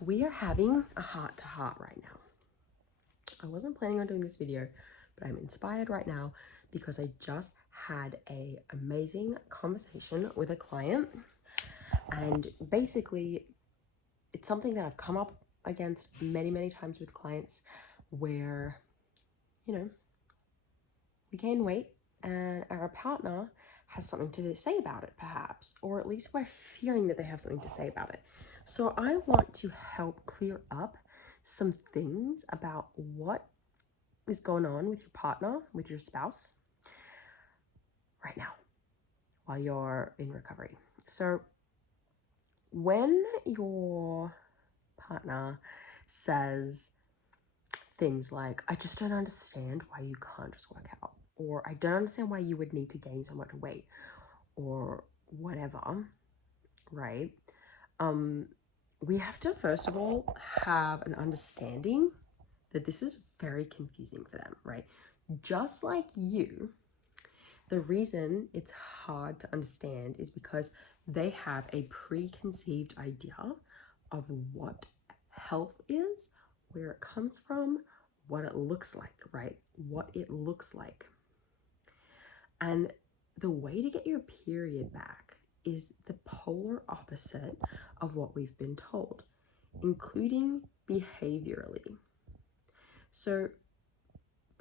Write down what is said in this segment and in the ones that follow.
we are having a heart-to-heart right now. I wasn't planning on doing this video, but I'm inspired right now because I just had an amazing conversation with a client, and basically it's something that I've come up against many times with clients where, you know, we gain weight and our partner has something to say about it, perhaps, or at least we're fearing that they have something to say about it. So I want to help clear up some things about what is going on with your partner, with your spouse right now while you're in recovery. So when your partner says things like, I just don't understand why you can't just work out, or I don't understand why you would need to gain so much weight, or whatever, right? We have to first of all have an understanding that this is very confusing for them, right? Just like you, the reason it's hard to understand is because they have a preconceived idea of what health is, where it comes from, what it looks like, right? What it looks like. And the way to get your period back is the polar opposite of what we've been told, including behaviorally. So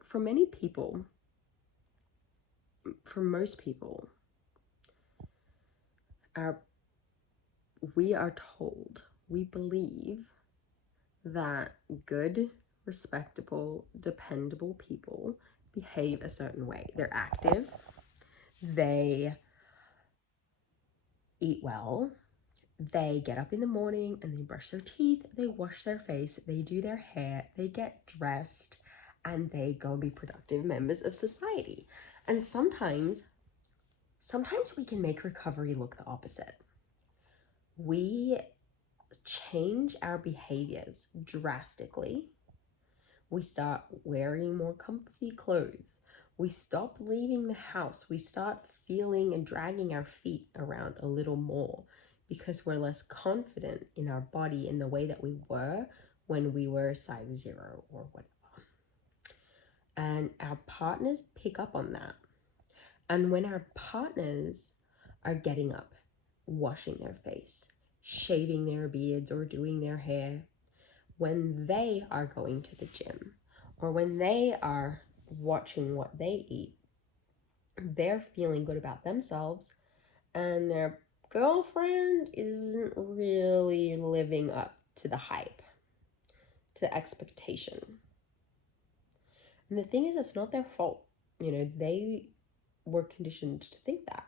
for many people, for most people, we are told, we believe that good, respectable, dependable people behave a certain way. They're active, they eat well, they get up in the morning and they brush their teeth, they wash their face, they do their hair, they get dressed, and they go and be productive members of society. And sometimes we can make recovery look the opposite. We change our behaviors drastically. We start wearing more comfy clothes. We stop leaving the house. We start feeling and dragging our feet around a little more because we're less confident in our body in the way that we were when we were size 0 or whatever. And our partners pick up on that. And when our partners are getting up, washing their face, shaving their beards or doing their hair, when they are going to the gym, or when they are watching what they eat, they're feeling good about themselves, and their girlfriend isn't really living up to the hype, to the expectation. And the thing is, it's not their fault. You know, they were conditioned to think that.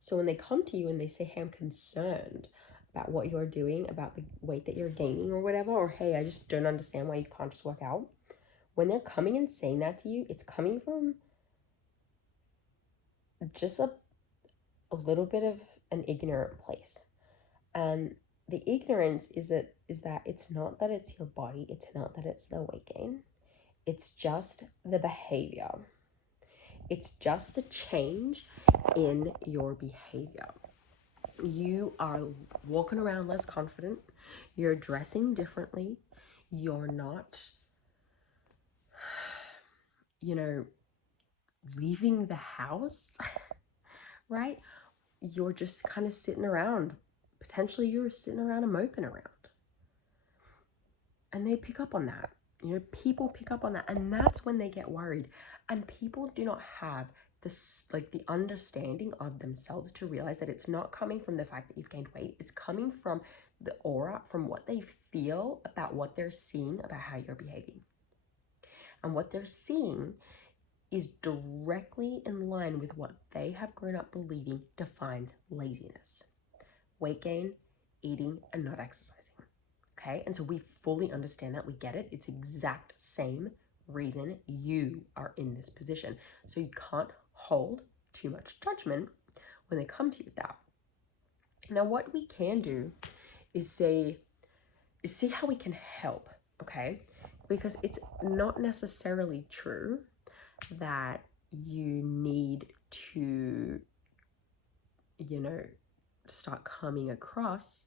So when they come to you and they say, hey, I'm concerned about what you're doing, about the weight that you're gaining or whatever, or hey, I just don't understand why you can't just work out. When they're coming and saying that to you, it's coming from just a little bit of an ignorant place. And the ignorance is that it's not that it's your body, it's not that it's the weight gain, it's just the behavior. It's just the change in your behavior. You are walking around less confident, you're dressing differently, you're not, leaving the house, right? You're just kind of sitting around. Potentially you're sitting around and moping around. And they pick up on that. People pick up on that, and that's when they get worried. And people do not have this, the understanding of themselves to realize that it's not coming from the fact that you've gained weight. It's coming from the aura, from what they feel about what they're seeing about how you're behaving. And what they're seeing is directly in line with what they have grown up believing defines laziness: weight gain, eating, and not exercising. Okay, and so we fully understand that, we get it. It's exact same reason you are in this position. So you can't hold too much judgment when they come to you with that. Now, what we can do is see how we can help, okay? Because it's not necessarily true that you need to, start coming across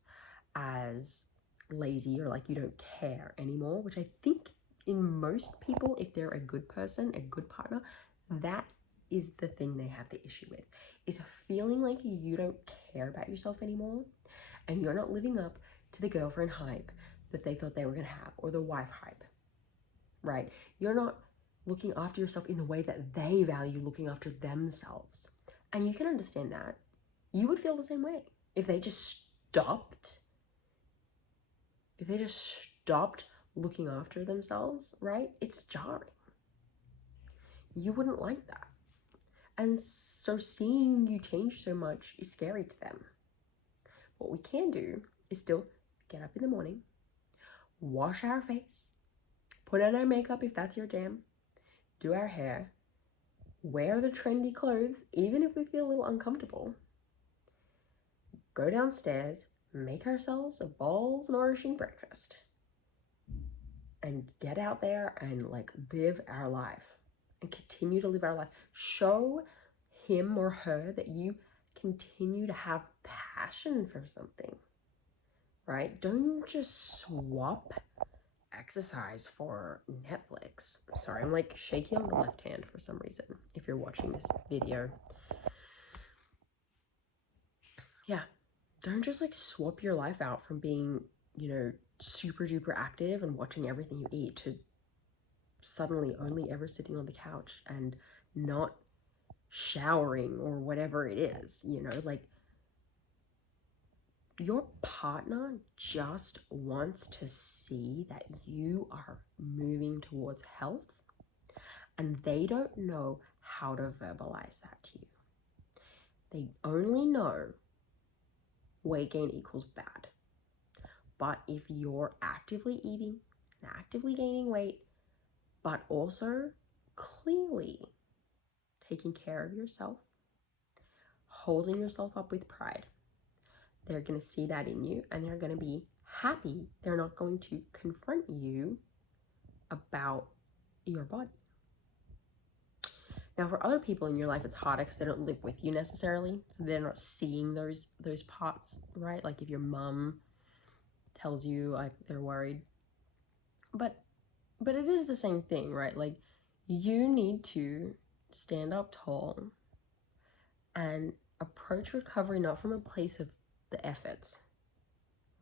as lazy or like you don't care anymore, which I think in most people, if they're a good person, a good partner, that is the thing they have the issue with, is feeling like you don't care about yourself anymore and you're not living up to the girlfriend hype that they thought they were going to have, or the wife hype, right? You're not looking after yourself in the way that they value looking after themselves. And you can understand that. You would feel the same way if they just stopped. If they just stopped looking after themselves, right? It's jarring. You wouldn't like that. And so seeing you change so much is scary to them. What we can do is still get up in the morning, wash our face, put on our makeup if that's your jam, do our hair, wear the trendy clothes, even if we feel a little uncomfortable, go downstairs, make ourselves a balls nourishing breakfast, and get out there and like live our life and continue to live our life. Show him or her that you continue to have passion for something, right? Don't just swap exercise for Netflix. Sorry, I'm like shaking on the left hand for some reason if you're watching this video. Yeah, don't just like swap your life out from being, you know, super duper active and watching everything you eat to suddenly only ever sitting on the couch and not showering or whatever it is, you know, like your partner just wants to see that you are moving towards health, and they don't know how to verbalize that to you. They only know weight gain equals bad. But if you're actively eating and actively gaining weight, but also clearly taking care of yourself, holding yourself up with pride, they're going to see that in you and they're going to be happy. They're not going to confront you about your body. Now, for other people in your life, it's harder because they don't live with you necessarily. So they're not seeing those parts, right? Like if your mom tells you like they're worried. But it is the same thing, right? Like you need to stand up tall and approach recovery not from a place of the efforts,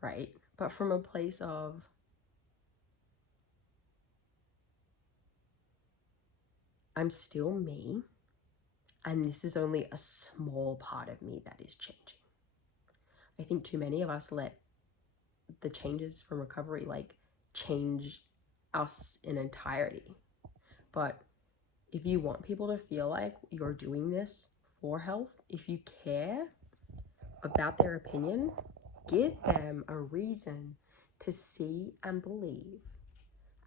right? But from a place of I'm still me, and this is only a small part of me that is changing. I think too many of us let the changes from recovery like change us in entirety. But if you want people to feel like you're doing this for health, if you care about their opinion, give them a reason to see and believe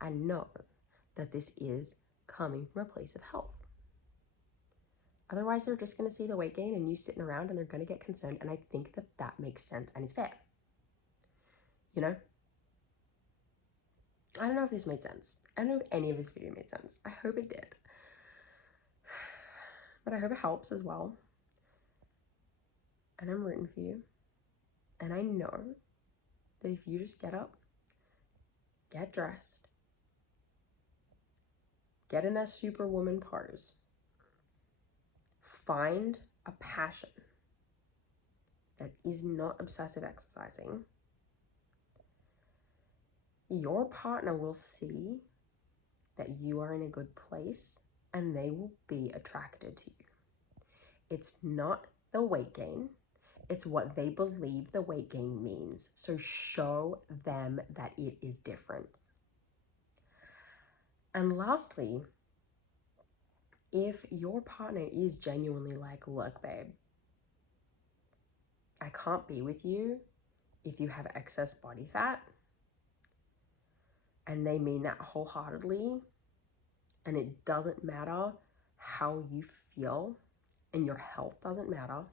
and know that this is coming from a place of health. Otherwise, they're just going to see the weight gain and you sitting around and they're going to get concerned. And I think that that makes sense and is fair. You know? I don't know if this made sense. I don't know if any of this video made sense. I hope it did. But I hope it helps as well. And I'm rooting for you. And I know that if you just get up, get dressed, get in that superwoman pose, find a passion that is not obsessive exercising, your partner will see that you are in a good place and they will be attracted to you. It's not the weight gain, it's what they believe the weight gain means. So show them that it is different. And lastly, if your partner is genuinely like, look, babe, I can't be with you if you have excess body fat, and they mean that wholeheartedly, and it doesn't matter how you feel, and your health doesn't matter,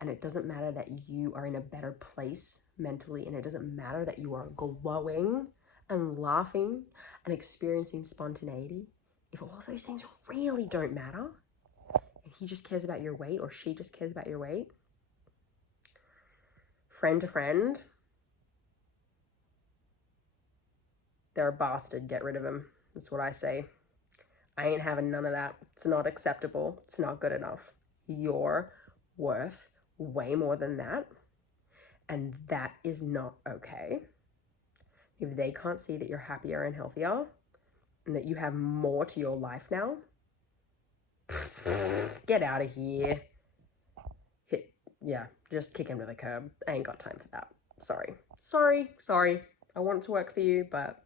and it doesn't matter that you are in a better place mentally, and it doesn't matter that you are glowing and laughing and experiencing spontaneity, if all of those things really don't matter, and he just cares about your weight or she just cares about your weight, friend to friend, They're a bastard. Get rid of them. That's what I say. I ain't having none of that. It's not acceptable. It's not good enough. You're worth way more than that. And that is not okay. If they can't see that you're happier and healthier and that you have more to your life now, get out of here. Just kick him to the curb. I ain't got time for that. Sorry. I want it to work for you, but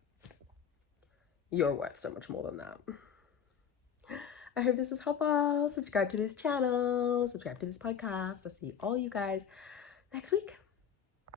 you're worth so much more than that. I hope this was helpful. Subscribe to this channel. Subscribe to this podcast. I'll see all you guys next week.